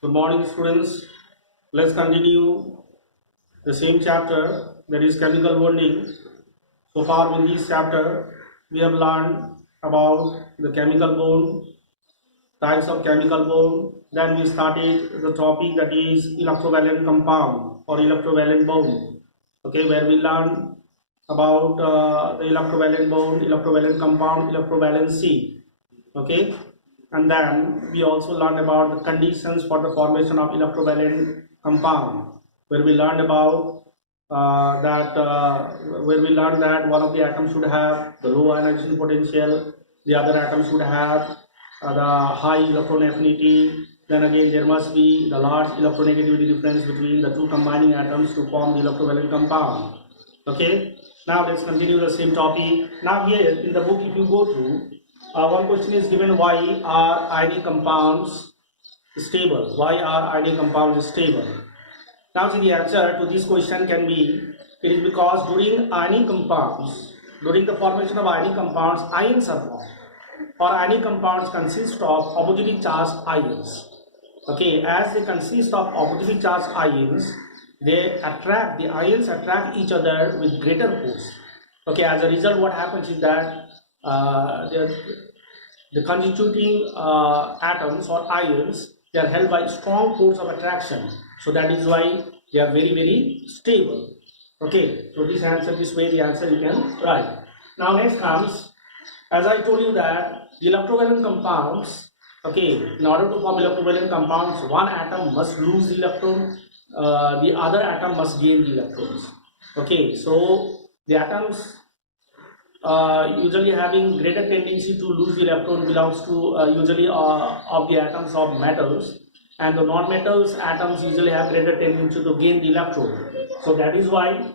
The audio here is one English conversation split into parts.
Good morning, students. Let's continue the same chapter, that is chemical bonding. So far in this chapter, we have learned about the chemical bond, types of chemical bond. Then we started the topic that is electrovalent compound or electrovalent bond. Okay, where we learned about the electrovalent bond, electrovalent compound, electrovalency. Okay, and then we also learned about the conditions for the formation of electrovalent compound, where we learned about where we learned that one of the atoms should have the low ionization potential, the other atom should have the high electron affinity. Then again, there must be the large electronegativity difference between the two combining atoms to form the electrovalent compound. Okay, now let's continue the same topic. Now here in the book, if you go through, one question is given: why are ionic compounds stable? Why are ionic compounds stable? Now see, the answer to this question can be, it is because during ionic compounds, during the formation of ionic compounds, ions are formed, or ionic compounds consist of oppositely charged ions. Okay, as they consist of oppositely charged ions, the ions attract each other with greater force. Okay, as a result, what happens is that the constituting atoms or ions, they are held by strong force of attraction. So that is why they are very, very stable. Okay, so this way the answer you can write. Now next comes, as I told you that the electrovalent compounds, okay, in order to form electrovalent compounds, one atom must lose the electron, the other atom must gain the electrons. Okay, so the atoms usually having greater tendency to lose the electron belongs to usually of the atoms of metals, and the non-metals atoms usually have greater tendency to gain the electron. So that is why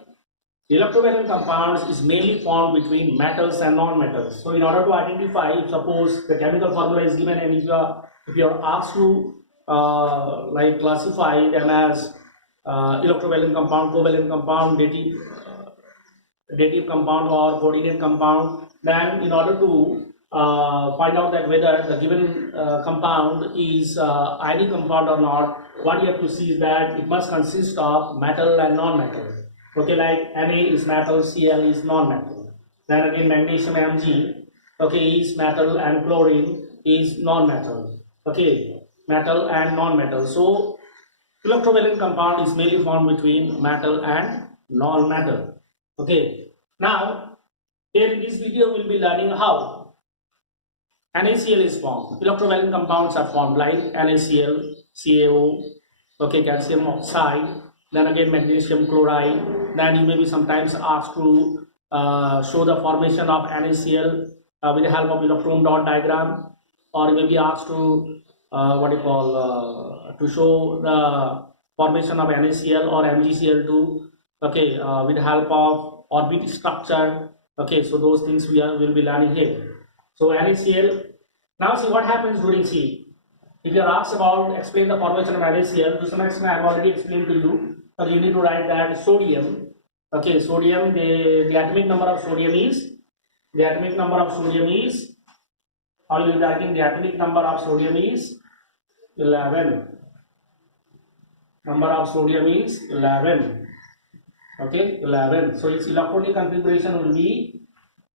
the electrovalent compounds is mainly formed between metals and non-metals. So in order to identify, if suppose the chemical formula is given and if you are asked to like classify them as electrovalent compound, covalent compound, dative compound or coordinate compound, then in order to find out that whether the given compound is ionic compound or not, what you have to see is that it must consist of metal and non-metal. Okay, like Na is metal, Cl is non-metal. Then again, magnesium Mg, okay, is metal, and chlorine is non-metal. Okay, metal and non-metal. So electrovalent compound is mainly formed between metal and non-metal. Okay, now here in this video we'll be learning how NaCl is formed. Electrovalent compounds are formed like NaCl, CaO, okay, calcium oxide, then again magnesium chloride. Then you may be sometimes asked to show the formation of NaCl with the help of electron dot diagram, or you may be asked to to show the formation of NaCl or MgCl2, okay, with the help of orbit structure. Okay, so those things will be learning here. So NaCl. Now see what happens during C. If you are asked about explain the formation of NaCl, to some extent I have already explained to you. So you need to write that sodium. Okay, sodium. The atomic number of sodium is. How you will be writing the atomic number of sodium is 11. Number of sodium is 11. Okay, 11. So its electronic configuration will be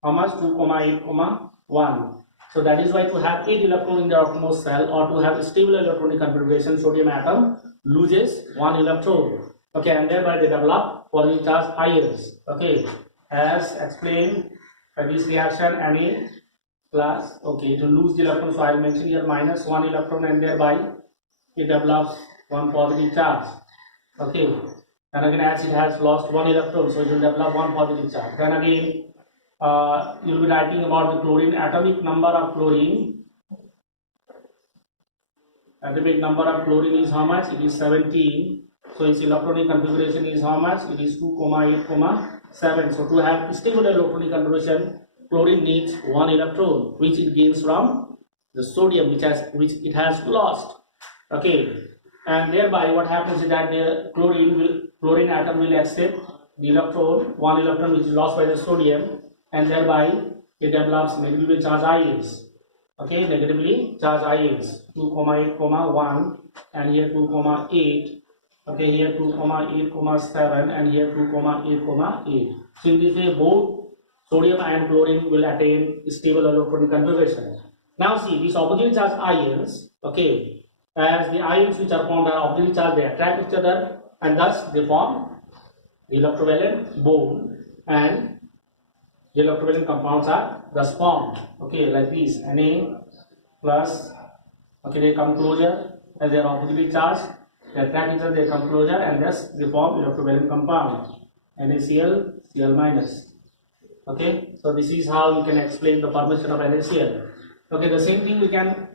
how much? 2,8, 1. So that is why to have 8 electron in the outermost cell or to have a stable electronic configuration, sodium atom loses 1 electron. Okay, and thereby they develop positive charge ions. Okay, as explained by this reaction, Na plus, okay, to lose the electron, so I will mention here minus 1 electron, and thereby it develops 1 positive charge. Okay, and again as it has lost 1 electron, so it will develop 1 positive charge. Then again you will be writing about the chlorine. Atomic number of chlorine. Atomic number of chlorine is how much? It is 17. So its electronic configuration is how much? It is 2,8, 7. So to have stable electronic configuration, chlorine needs 1 electron, which it gains from the sodium, which it has lost. Okay, and thereby what happens is that the chlorine atom will accept the electron, 1 electron which is lost by the sodium, and thereby it develops negatively charged ions. Okay, negatively charged ions. 2 comma 8 comma 1, and here 2 comma 8. Okay, here 2 comma 8 comma 7, and here 2 comma 8 comma 8. So in this way both sodium and chlorine will attain stable electronic configuration. Now see, these opposite charge ions, okay, as the ions which are formed are opposite charge, they attract each other and thus they form the electrovalent bond, and the electrovalent compounds are thus formed. Okay, like this, Na plus, okay, they come closer as they are opposite charged, they attract each other, they come closer, and thus they form electrovalent compound, NaCl, Cl minus. Okay, so this is how you can explain the formation of NaCl. Okay, the same thing we can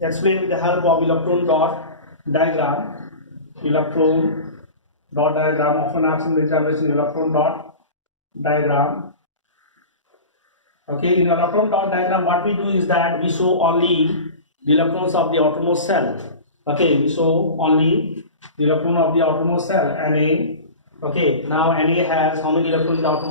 explain with the help of electron dot diagram. Electron dot diagram, often asked in the examination, electron dot diagram. Okay, in electron dot diagram, what we do is that we show only the electrons of the outermost cell. Okay, we show only the electron of the outermost cell, Na. Okay, now Na has how many electrons in the outermost